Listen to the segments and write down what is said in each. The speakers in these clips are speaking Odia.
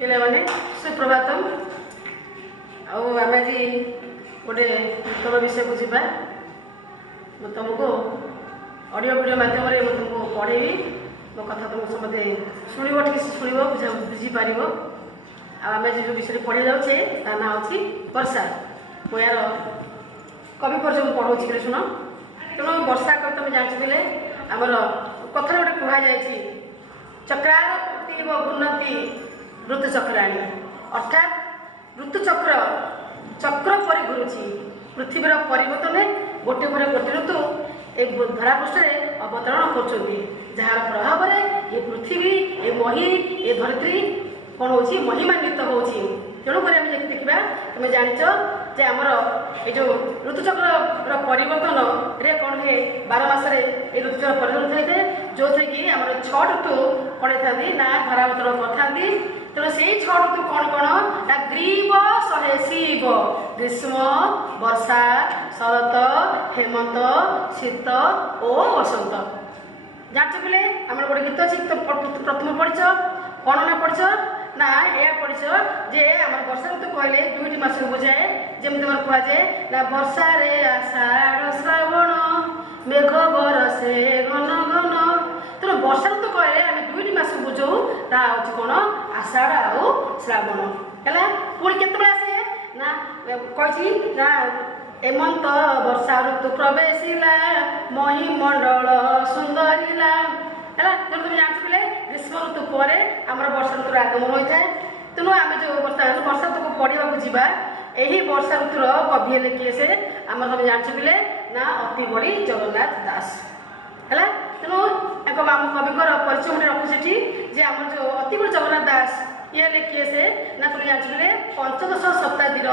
ପିଲାମାନେ ସୁପ୍ରଭାତ। ଆଉ ଆମେ ଆଜି ଗୋଟେ ନୂତନ ବିଷୟକୁ ଯିବା। ମୁଁ ତୁମକୁ ଅଡ଼ିଓ ଭିଡ଼ିଓ ମାଧ୍ୟମରେ ମୁଁ ତୁମକୁ ପଢ଼େଇବି। ମୋ କଥା ତୁମକୁ ସମସ୍ତେ ଶୁଣିବ, ଠିକ୍ ଶୁଣିବ, ବୁଝିପାରିବ। ଆଉ ଆମେ ଯେଉଁ ବିଷୟରେ ପଢ଼ି ଯାଉଛେ ତା ନାଁ ହେଉଛି ବର୍ଷା। ମୁଁ ଏହାର କବି ପରିଚୟ ମୁଁ ପଢ଼ଉଛି ବୋଲି ଶୁଣ। ତେଣୁ ବର୍ଷା କବି ତୁମେ ଜାଣିଛ ପିଲେ ଆମର କଥାରେ ଗୋଟେ କୁହାଯାଇଛି, ଚକ୍ରାର ପୂର୍ତ୍ତିବ ଉନ୍ନତି ଋତୁଚକ୍ରାଣୀ, ଅର୍ଥାତ୍ ଋତୁଚକ୍ର ଚକ୍ର ପରି ଘୁରୁଛି। ପୃଥିବୀର ପରିବର୍ତ୍ତନରେ ଗୋଟିଏ ପରେ ଗୋଟିଏ ଋତୁ ଏ ଧରାପୃଷ୍ଠରେ ଅବତରଣ କରୁଛନ୍ତି, ଯାହାର ପ୍ରଭାବରେ ଏ ପୃଥିବୀ, ଏ ମହି, ଏ ଧରିତ୍ରୀ କ'ଣ ହେଉଛି ମହିମାନ୍ୱିତ ହେଉଛି। ତେଣୁକରି ଆମେ ଯଦି ଦେଖିବା, ତୁମେ ଜାଣିଛ ଯେ ଆମର ଏ ଯେଉଁ ଋତୁଚକ୍ରର ପରିବର୍ତ୍ତନରେ କ'ଣ ହୁଏ, 12 ମାସରେ ଏ ଋତୁଚକ୍ର ପରିବର୍ତ୍ତନ ହୋଇଥାଏ, ଯେଉଁଥିରେ କି ଆମର 6 ଋତୁ କ'ଣ ହେଇଥାନ୍ତି ନା ଧରାବତରଣ କରିଥାନ୍ତି। ତେଣୁ ସେଇ 6 ଋତୁ କ'ଣ କ'ଣ ନା ଗ୍ରୀବ ଶହେ ଶିବ, ଗ୍ରୀଷ୍ମ, ବର୍ଷା, ଶରତ, ହେମନ୍ତ, ଶୀତ ଓ ବସନ୍ତ। ଜାଣିଛ ପିଲେ ଆମର ଗୋଟେ ଗୀତ ଅଛି, ପ୍ରଥମ ପଢ଼ିଛ, କ'ଣ ନା ପଢ଼ିଛ ନା ଏହା ପଢ଼ିଛ ଯେ ଆମର ବର୍ଷା ଋତୁ କହିଲେ 2ଟି ମାସକୁ ବୁଝାଏ। ଯେମିତି ଆମର କୁହାଯାଏ ନା ବର୍ଷାରେ ଆଷାଢ଼ ଶ୍ରାବଣ, ମେଘ ବରଷେ ଘନ ଘନ। ତେଣୁ ବର୍ଷା ଋତୁ କହିଲେ ଆମେ 2ଟି ମାସକୁ ବୁଝଉ, ତାହା ହେଉଛି କ'ଣ ଆଷାଢ଼ ଆଉ ଶ୍ରାବଣ ହେଲା। ପୁଣି କେତେବେଳେ ଆସେ ନା କହିଛି ନା ହେମନ୍ତ ବର୍ଷା ଋତୁ ପ୍ରବେଶିଲା, ମହିମଣ୍ଡଳ ସୁନ୍ଦରିଲା ହେଲା। ତେଣୁ ତୁମେ ଜାଣିଛ ପିଲେ ଗ୍ରୀଷ୍ମ ଋତୁ ପରେ ଆମର ବର୍ଷା ଋତୁର ଆଗମନ ହୋଇଥାଏ। ତେଣୁ ଆମେ ଯେଉଁ ବର୍ତ୍ତମାନ ବର୍ଷା ଋତୁକୁ ପଢ଼ିବାକୁ ଯିବା, ଏହି ବର୍ଷା ଋତୁର କବି ହେଲେ କିଏ ସେ ଆମର ତୁମେ ଜାଣିଛ ପିଲେ ନା ଅତିବଡ଼ି ଜଗନ୍ନାଥ ଦାସ ହେଲା। ତେଣୁ ଏକ ଆମ କବିଙ୍କର ପରିଚୟ ଗୋଟେ ରଖୁଛି ଏଠି ଯେ ଆମର ଯେଉଁ ଅତିବଡ଼ି ଜଗନ୍ନାଥ ଦାସ ଇଏ ହେଲେ କିଏ ସେ ନା ତୁମେ ଜାଣିଛ ପିଲେ 15ଶ ଶତାବ୍ଦୀର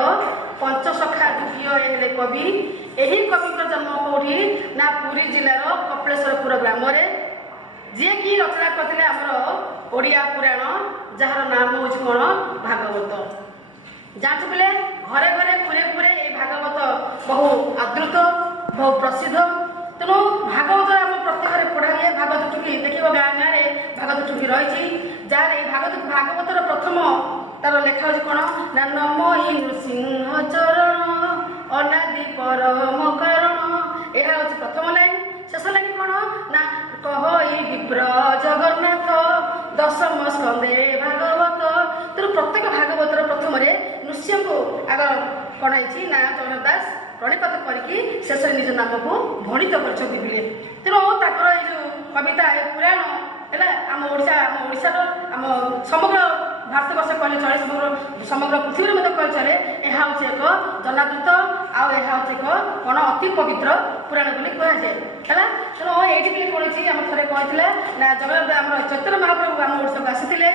ପଞ୍ଚସଖା ଯୁଗୀୟ ହେଲେ କବି। ଏହି କବିଙ୍କର ଜନ୍ମ କେଉଁଠି ନା ପୁରୀ ଜିଲ୍ଲାର କପିଳେଶ୍ୱରପୁର ଗ୍ରାମରେ, ଯିଏକି ରଚନା କରିଥିଲେ ଆମର ଓଡ଼ିଆ ପୁରାଣ, ଯାହାର ନାମ ହେଉଛି କ'ଣ ଭାଗବତ। ଜାଣିଛ ପିଲେ ଘରେ ଘରେ ପୁରେ ପୁରେ এই ଭାଗବତ ବହୁ ଆଦୃତ, ବହୁ ପ୍ରସିଦ୍ଧ। ତେଣୁ ଭାଗବତ ଆମ ପ୍ରତ୍ୟେକ ଘରେ ପଢ଼ା ହୁଏ। ଭାଗବତ ଟୁଙ୍ଗି ଦେଖିବ ଗାଁ ଗାଁରେ ଭାଗବତ ଟୁଙ୍ଗି ରହିଛି, ଯାହାର ଏହି ଭାଗବତର ପ୍ରଥମ ତାର ଲେଖା ହେଉଛି କ'ଣ ନା ନମୋ ନୃସିଂହ ଚରଣ ଅନାଦି ପରମ କାରଣ। ଏହା ହେଉଛି ପ୍ରଥମ ଲାଇନ୍। ଶେଷ ଲାଇନ୍ କ'ଣ ନା କହଇ ବିପ୍ର ଜଗନ୍ନାଥ ଦଶମ ସ୍କନ୍ଧେ ଭାଗବତ। ତେଣୁ ପ୍ରତ୍ୟେକ ଭାଗବତର ପ୍ରଥମରେ ନୃସିଂହଙ୍କୁ ଆଗ କ'ଣ ହେଇଛି ନା ଜଗନ୍ନାଥ ଦାସ ପ୍ରଣିପାତ କରିକି ଶେଷରେ ନିଜ ନାମକୁ ଭଣିତ କରିଛନ୍ତି ପିଲେ। ତେଣୁ ତାଙ୍କର ଏଇ ଯେଉଁ କବିତା, ଏ ପୁରାଣ ହେଲା ଆମ ଓଡ଼ିଶାର ଆମ ସମଗ୍ର ଭାରତବର୍ଷ କହିଲେ ଚଳେ, ସମଗ୍ର ପୃଥିବୀରେ ମଧ୍ୟ କହିଲେ ଚଳେ। ଏହା ହେଉଛି ଏକ ଜନାଦୃତ, ଆଉ ଏହା ହେଉଛି ଏକ କ'ଣ ଅତି ପବିତ୍ର ପୁରାଣ ବୋଲି କୁହାଯାଏ ହେଲା। ତେଣୁ ଏଇଠି ବି କ'ଣ ହେଇଛି, ଆମ ଥରେ କହିଥିଲା ନା ଜଗନ୍ନାଥ ଆମର ଚୈତନ୍ୟ ମହାପ୍ରଭୁ ଆମ ଓଡ଼ିଶାକୁ ଆସିଥିଲେ,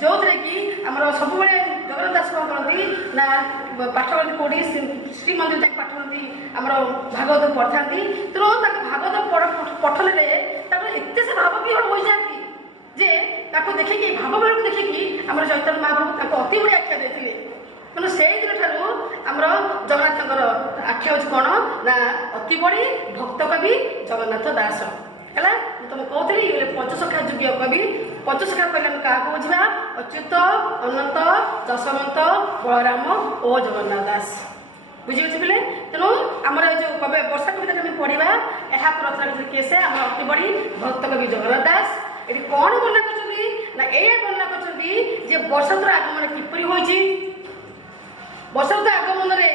ଯେଉଁଥିରେ କି ଆମର ସବୁବେଳେ ଜଗନ୍ନାଥ ଦାସ କ'ଣ କରନ୍ତି ନା ପାଠ କରନ୍ତି କେଉଁଠି ଶ୍ରୀମନ୍ଦିର ଯାଇକି ପାଠ କରନ୍ତି, ଆମର ଭାଗବତ ପଢ଼ିଥାନ୍ତି। ତେଣୁ ତାଙ୍କ ଭାଗବତ ପଠନରେ ତାଙ୍କର ଏତେ ସେ ଭାବ ବିହଳ ହୋଇଯାନ୍ତି ଯେ ତାକୁ ଦେଖିକି ଭାବ ବିହଳକୁ ଦେଖିକି ଆମର ଚୈତନ୍ୟ ମହାପ୍ରଭୁ ତାଙ୍କୁ ଅତି ବଡ଼ି ଆଖ୍ୟା ଦେଇଥିଲେ। ତେଣୁ ସେଇ ଦିନଠାରୁ ଆମର ଜଗନ୍ନାଥଙ୍କର ଆଖ୍ୟା ହେଉଛି କ'ଣ ନା ଅତି ବଡ଼ି ଭକ୍ତ କବି ଜଗନ୍ନାଥ ଦାସ ହେଲା। ମୁଁ ତୁମକୁ କହୁଥିଲି ଇଏ ପଞ୍ଚସଖା ଯୁଗୀୟ କବି। ପଞ୍ଚସଖା କହିଲେ ଆମେ କାହାକୁ ବୁଝିବା? ଅଚ୍ୟୁତ, ଅନନ୍ତ, ଯଶବନ୍ତ, ବଳରାମ ଓ ଜଗନ୍ନାଥ ଦାସ। ବୁଝିପାରୁଛି ପିଲେ? ତେଣୁ ଆମର ଏ ଯେଉଁ କବି ବର୍ଷା କବିତାକୁ ଆମେ ପଢ଼ିବା, ଏହାକୁ ରଚନା କରିଛନ୍ତି କିଏ ସେ ଆମର ଅତି ବଡ଼ି ଭକ୍ତ କବି ଜଗନ୍ନାଥ ଦାସ। ଏଠି କ'ଣ ବର୍ଣ୍ଣନା କରିଛନ୍ତି ନା ଏଇଆ ବର୍ଣ୍ଣନା କରିଛନ୍ତି ଯେ ବର୍ଷା ଋତୁର ଆଗମନ କିପରି ହୋଇଛି, ବର୍ଷା ଋତୁ ଆଗମନରେ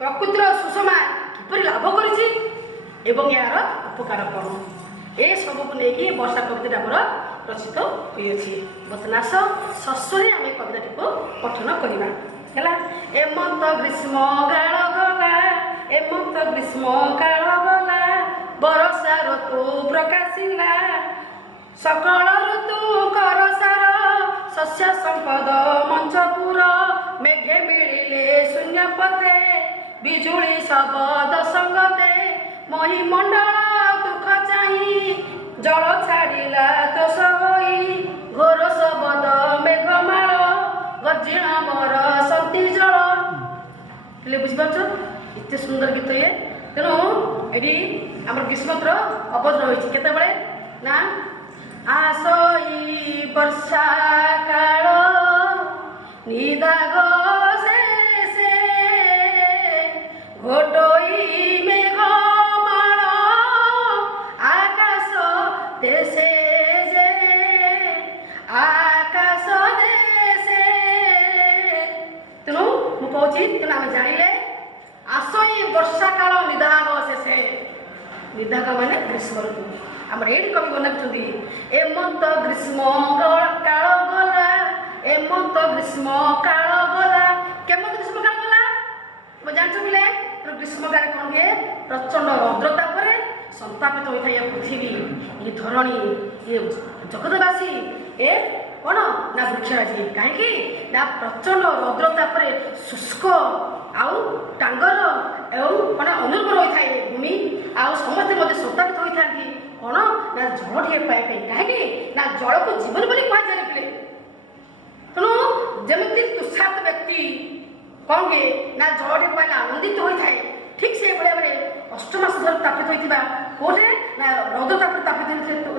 ପ୍ରକୃତିର ସୁଷମା କିପରି ଲାଭ କରିଛି ଏବଂ ଏହାର ଉପକାର କ'ଣ, ଏସବୁକୁ ନେଇକି ବର୍ଷା କବିତାଟା ଆମର ରଚିତ ହୋଇଅଛି। ବର୍ତ୍ତମାନ ଆସ ଶସ୍ୟରେ ଆମେ କବିତାଟିକୁ ପଠନ କରିବା ହେଲା। ଏମନ୍ତ ଗ୍ରୀଷ୍ମ କାଳ ଗଲା, ଏମନ୍ତ ଗ୍ରୀଷ୍ମ କାଳ ଗଲା, ବର୍ଷା ଋତୁ ପ୍ରକାଶିଲା, ସକଳ ଋତୁ କରସାର, ଶସ୍ୟ ସମ୍ପଦ ମଞ୍ଚପୁର, ମେଘେ ମିଳିଲେ ଶୂନ୍ୟ ପଥେ, ବିଜୁଳି ଶବଦ ସଙ୍ଗତେ, ମହିମଣ୍ଡଳ ଦୁଃଖ ଚାହିଁ, ଜଳ ଛାଡ଼ିଲା ତୋଷ ହୋଇ, ଘୋର ଶବଦ ମେଘମାଳ, ଗର୍ଜିଣ ବରସନ୍ତି ଜଳ। ହେଲେ ବୁଝିପାରୁଛ ଏତେ ସୁନ୍ଦର ଗୀତ ଇଏ। ତେଣୁ ଏଠି ଆମର ଗ୍ରୀଷ୍ମ ଋତୁର ଅବତରଣ ହୋଇଛି କେତେବେଳେ ନା ଆସଇ ବର୍ଷା କାଳ କହୁଛି ତେଣୁ ଆମେ ଜାଣିଲେ ଆସଇ ବର୍ଷା କାଳ ନିଦାଘ ଶେଷେ। ନିଦାଘ ମାନେ ଗ୍ରୀଷ୍ମ ଋତୁ। ଆମର ଏଇଠି କବି ବନାଉଛନ୍ତି ଏମନ୍ତ ଗ୍ରୀଷ୍ମ କାଳ ଗଲା, ଏମନ୍ତ ଗ୍ରୀଷ୍ମ କାଳ ଗଲା। କେମନ୍ତ ଗ୍ରୀଷ୍ମ କାଳ ଗଲା ଜାଣିଛ ପିଲେ? ଗ୍ରୀଷ୍ମ କାଳେ କଣ ହୁଏ? ପ୍ରଚଣ୍ଡ ରୌଦ୍ରତା ପରେ ସନ୍ତାପିତ ହୋଇଥାଏ ଏ ପୃଥିବୀ, ଏ ଧରଣୀ, ଏ ଜଗତବାସୀ, ଏ କଣ ନା ବୃକ୍ଷରାଜି। କାହିଁକି ନା ପ୍ରଚଣ୍ଡ ରୌଦ୍ରତା ପରେ ଶୁଷ୍କ ଆଉ ଟାଙ୍ଗର ଏବଂ କଣ ଅନୁର୍ବର ହୋଇଥାଏ ଭୂମି, ଆଉ ସମସ୍ତେ ମଧ୍ୟ ସନ୍ତାପିତ ହୋଇଥାନ୍ତି କଣ ନା ଜଳ ଟିକେ ପାଇବା ପାଇଁ। କାହିଁକି ନା ଜଳକୁ ଜୀବନ ବୋଲି କୁହାଯାଏ ପିଲେ। ତେଣୁ ଯେମିତି ତୁଷାର୍ଥ ବ୍ୟକ୍ତି କଣ ହୁଏ ନା ଜଳଟେ ପାଇଲେ ଆନନ୍ଦିତ ହୋଇଥାଏ, ଠିକ୍ ସେଇଭଳି ଭାବରେ ଅଷ୍ଟମାସ ଧରି ତାପିତ ହୋଇଥିବା କୋଉଠି ନା ରୌଦ୍ର ତାପରେ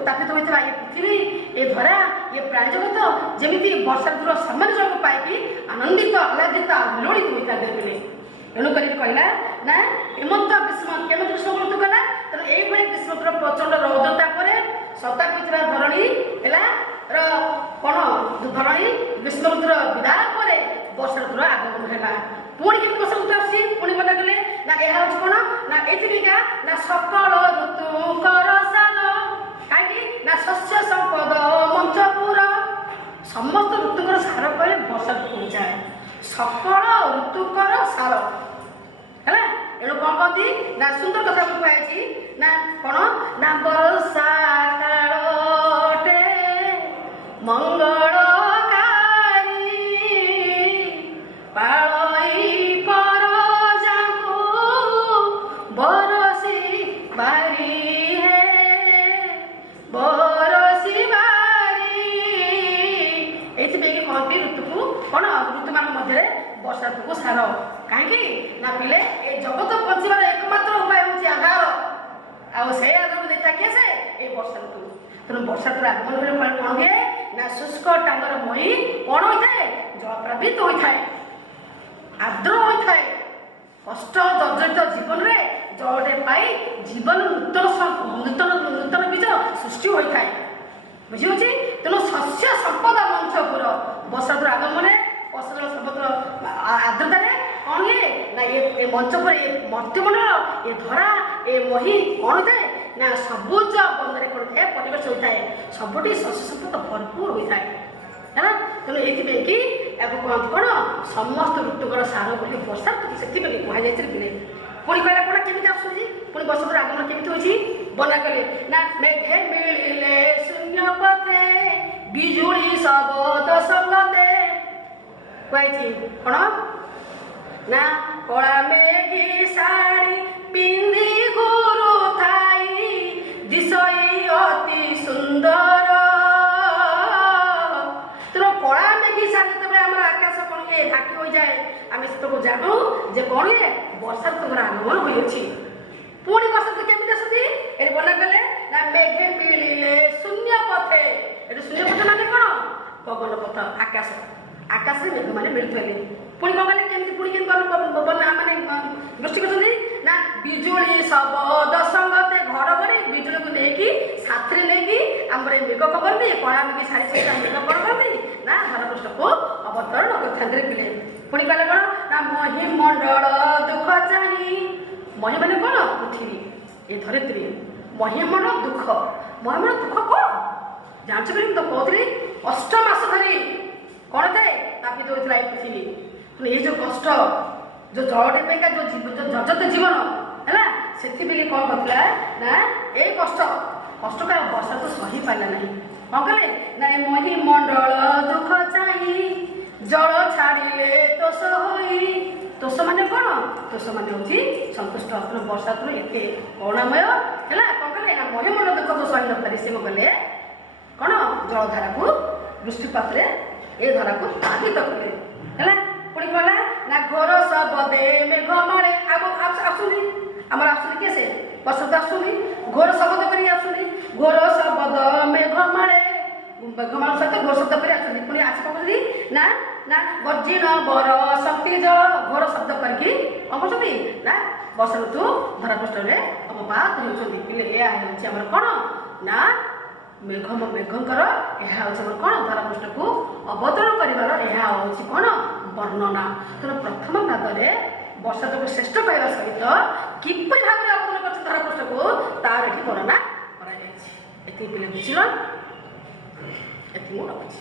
ତାପିତ ହୋଇଥିବା ଏ ପୃଥିବୀ, ଏ ଧରା, ଏ ପ୍ରାୟ ଜଗତ ଯେମିତି ବର୍ଷା ଋତୁର ସାମାନ୍ୟ ଜଳକୁ ପାଇକି ଆନନ୍ଦିତ ଆହ୍ଲାଦିତ ଆଲୋଡ଼ିତ ହୋଇଥାନ୍ତି ପିଲେ। ଏଣୁକରି କହିଲା ନା ଏମନ୍ତ ଗ୍ରୀଷ୍ମ, କେମିତି ଗ୍ରୀଷ୍ମ ଋତୁ କଲା? ତେଣୁ ଏଇଭଳି ଗ୍ରୀଷ୍ମ ଋତୁର ପ୍ରଚଣ୍ଡ ରୌଦ୍ରତା ପରେ ସତାପିତ ଥିବା ଧରଣୀ ହେଲା କଣ ଧରଣୀ ଗ୍ରୀଷ୍ମ ଋତୁର ବିଦାୟ ପରେ ବର୍ଷା ଋତୁର ଆଗମନ ହେଲା। ପୁଣି କେମିତି ବର୍ଷା ଋତୁ ଆସୁଛି? ପୁଣି ମନେ କଲେ ନା ଏହା ହଉଛି କଣ ନା ଏଥିପାଇଁ ନା ସକଳ ଋତୁଙ୍କର ସାର। କାହିଁକି ନା ଶସ୍ୟ ସମ୍ପଦ ମଞ୍ଚପୁର। ସମସ୍ତ ଋତୁଙ୍କର ସାର କହିଲେ ବର୍ଷା ଋତୁ ବୁଝାଏ। ସକଳ ଋତୁଙ୍କର ସାର ହେଲା। ଏଣୁ କଣ କହନ୍ତି ନା ସୁନ୍ଦର କଥା କୁହାଯାଇଛି ନା କଣ ନା ବର୍ଷା କାଳଟେ ମଙ୍ଗଳକାରୀ ପାଳଇ ପରଜାକୁ ବରସି ବାରି ହେ ବରସି ବାରି। ଏଇଥିପାଇଁ କହନ୍ତି ଋତୁକୁ କଣ ଋତୁମାନଙ୍କ ମଧ୍ୟରେ ବର୍ଷା ଋତୁକୁ ସାର। କାହିଁକି ନା ପିଲେ ଏ ଜଗତ ବଞ୍ଚିବାର ଏକମାତ୍ର ଉପାୟ ହେଉଛି ଆଧାର, ଆଉ ସେ ଆଧାରକୁ ଦେଇଥାଏ କିଏ? ସେ ଏଇ ବର୍ଷା ଋତୁ। ତେଣୁ ବର୍ଷା ଋତୁର ଆଗମନ ହେଲେ କଣ ହୁଏ ନା ଶୁଷ୍କ ଟାଙ୍ଗର ମହି କଣ ହୋଇଥାଏ? ଜଳପ୍ରାବିତ ହୋଇଥାଏ, ଆର୍ଦ୍ର ହୋଇଥାଏ। କଷ୍ଟ ଜର୍ଜରିତ ଜୀବନରେ ଜଳଟେ ପାଇ ଜୀବନ ନୂତନ ବୀଜ ସୃଷ୍ଟି ହୋଇଥାଏ। ବୁଝିହଉଛି? ତେଣୁ ଶସ୍ୟ ସମ୍ପଦ ମଞ୍ଚପୁର ବର୍ଷା ଋତୁର ଆଗମନରେ ବର୍ଷା ଜଳ ସର୍ବତ୍ର ଆର୍ଦ୍ରତାରେ କଣ ହୁଏ ନା ଏ ମଞ୍ଚ ପରେ ଏ ମର୍ତ୍ତ୍ୟମଣ୍ଡଳ, ଏ ଧରା, ଏ ମହି କଣ ହୋଇଥାଏ ନା ସବୁଜ ବର୍ଣ୍ଣରେ କଣ ଥାଏ? ପରିବେଶ ହୋଇଥାଏ। ସବୁଠି ଶସ୍ୟ ସମ୍ପଦ ଭରପୁର ହୋଇଥାଏ ହେଲା। ତେଣୁ ଏଇଥିପାଇଁ କି ଏହାକୁ କହନ୍ତି କଣ ସମସ୍ତ ଋତୁଙ୍କର ସାର ବୋଲି ବର୍ଷା ଋତୁ ସେଥିପାଇଁ କୁହାଯାଇଛି ପିଲେ। ପୁଣି କହିଲା କଣ କେମିତି ଆସୁଛି? ପୁଣି ବର୍ଷା ଋତୁର ଆଗମନ କେମିତି ହେଉଛି? ବନା କଲେ ନା ମେଘେ ମିଳିଲେ ଶୂନ୍ୟ ପଥେ ବିଜୁଳି ଶବଦ ସଙ୍ଗତେ। କୁହାଯାଇଛି କଣ ନା କଳା ମେଘି ଶାଢ଼ୀ ପିନ୍ଧି ଗୁରୁ ଥାଇ ଦିଶଇ ଅତି ସୁନ୍ଦର। ତେଣୁ କଳା ମେଘି ଶାଢ଼ୀ ଯେତେବେଳେ ଆମର ଆକାଶ କଣ ହୁଏ ଢାକି ହୋଇଯାଏ, ଆମେ ସେତେବେଳେ ଜାଣୁ ଯେ କଣ ହୁଏ ବର୍ଷା ଋତୁର ଆଗମନ ହୋଇଅଛି। ପୁଣି ବର୍ଷା ଋତୁ କେମିତି ଆସୁଛି? ଏଠି ବର୍ଣ୍ଣନା କଲେ ନା ମେଘେ ମିଳିଲେ ଶୂନ୍ୟ ପଥେ। ଏଠି ଶୂନ୍ୟ ପଥ ମାନେ କଣ? ପବନ ପଥ, ଆକାଶ। ଆକାଶରେ ମେଘ ମାନେ ମିଳୁଥିଲେ। ପୁଣି କଣ କଲେ କେମିତି ପୁଣି କେମିତି ମାନେ ଦୃଷ୍ଟି କରିଛନ୍ତି ନା ବିଜୁଳି ଶବଦ ସଙ୍ଗତେ ଘଡ଼ଘଡ଼ି ବିଜୁଳିକୁ ନେଇକି ସାଥିରେ ନେଇକି ଆମର ଏ ମେଘ କଣ କରନ୍ତି? କଳା ମେଘି ଶାଢ଼ୀ ସହିତ ମେଘ କଣ କରନ୍ତି ନା ଧରାପୃଷ୍ଠକୁ ଅବତରଣ କରିଥାନ୍ତି ପିଲେ। ପୁଣି କହିଲେ କଣ ନା ମହିମଣ୍ଡଳ ଦୁଃଖ ଚାହିଁ। ମହି ମାନେ କଣ? ପୃଥିବୀ, ଏ ଧରିତ୍ରୀ। ମହିମଣ୍ଡଳ ଦୁଃଖ, ମହିମଣ୍ଡଳ ଦୁଃଖ କଣ ଜାଣିଛ ବୋଲି ମୁଁ ତ କହୁଥିଲି। ଅଷ୍ଟମାସ ଧରି କଣ ଥାଏ? ତାପିତ ହୋଇଥିଲା ଏ ପୃଥିବୀ। ଏଇ ଯୋଉ କଷ୍ଟ, ଯୋଉ ଜଳଟେ ପାଇଁକା ଯୋଉ ଜର୍ଜରିତ ଜୀବନ ହେଲା, ସେଥିପାଇଁ କଣ କରୁଥିଲା ନା ଏଇ କଷ୍ଟକୁ ଆଉ ବର୍ଷା ତ ସହି ପାରିଲା ନାହିଁ। କଣ କଲେ ନା ଏ ମହିମଣ୍ଡଳ ଦୁଃଖ ଚାହିଁ ଜଳ ଛାଡ଼ିଲେ ତୋଷ ହୋଇ। ତୋଷ ମାନେ କଣ? ତୋଷ ମାନେ ହଉଛି ସନ୍ତୁଷ୍ଟ। ବର୍ଷା ଋତୁ ଏତେ କରୁଣାମୟ ହେଲା। କଣ କଲେ ନା ମହିମଣ୍ଡଳ ଦୁଃଖକୁ ସହି ନପାରି ସେ କଣ କଲେ କଣ ଜଳଧାରାକୁ ବୃଷ୍ଟିପାତରେ ଏ ଧରାକୁ ବାଧିତ କଲେ ହେଲା। ପୁଣି କହିଲା ନା ଘୋର ଶବଦେ ମେଘ ମାଳେ। ଆସୁନି ଆମର ଆସୁନି କିଏ? ସେ ବର୍ଷା ଋତୁ ଆସୁନି, ଘୋର ଶବଦ କରିକି ଆସୁନି। ଘୋର ଶବଦ ମେଘ ମାଳେ, ମେଘମାଳ ସହିତ ଘୋର ଶବ୍ଦ କରି ଆସୁନି। ପୁଣି ଆସି କହୁଛନ୍ତି ନା ନା ଗର୍ଜିଣ ବର ଶକ୍ତି ଜଳ। ଘୋର ଶବ୍ଦ କରିକି କଣ କରୁଛନ୍ତି ନା ବର୍ଷା ଋତୁ ଧରାପୃଷ୍ଠରେ ଅବପାତ ହେଉଛନ୍ତି। ପିଲେ ଏହା ହେଉଛି ଆମର କଣ ନା ମେଘଙ୍କର ଏହା ହେଉଛି ଆମର କଣ ଧରାପୃଷ୍ଠକୁ ଅବତରଣ କରିବାର ଏହା ହେଉଛି କଣ ବର୍ଣ୍ଣନା। ତେଣୁ ପ୍ରଥମ ଭାଗରେ ବର୍ଷାକୁ ଶ୍ରେଷ୍ଠ କହିବା ସହିତ କିପରି ଭାବରେ ଅବଦାନ କରିଛି ଧରାପୃଷ୍ଠକୁ ତାର ଏଠି ବର୍ଣ୍ଣନା କରାଯାଇଛି। ଏତିକି ପିଲେ ବୁଝିଲ, ଏତିକି ମୁଁ ରଖୁଛି।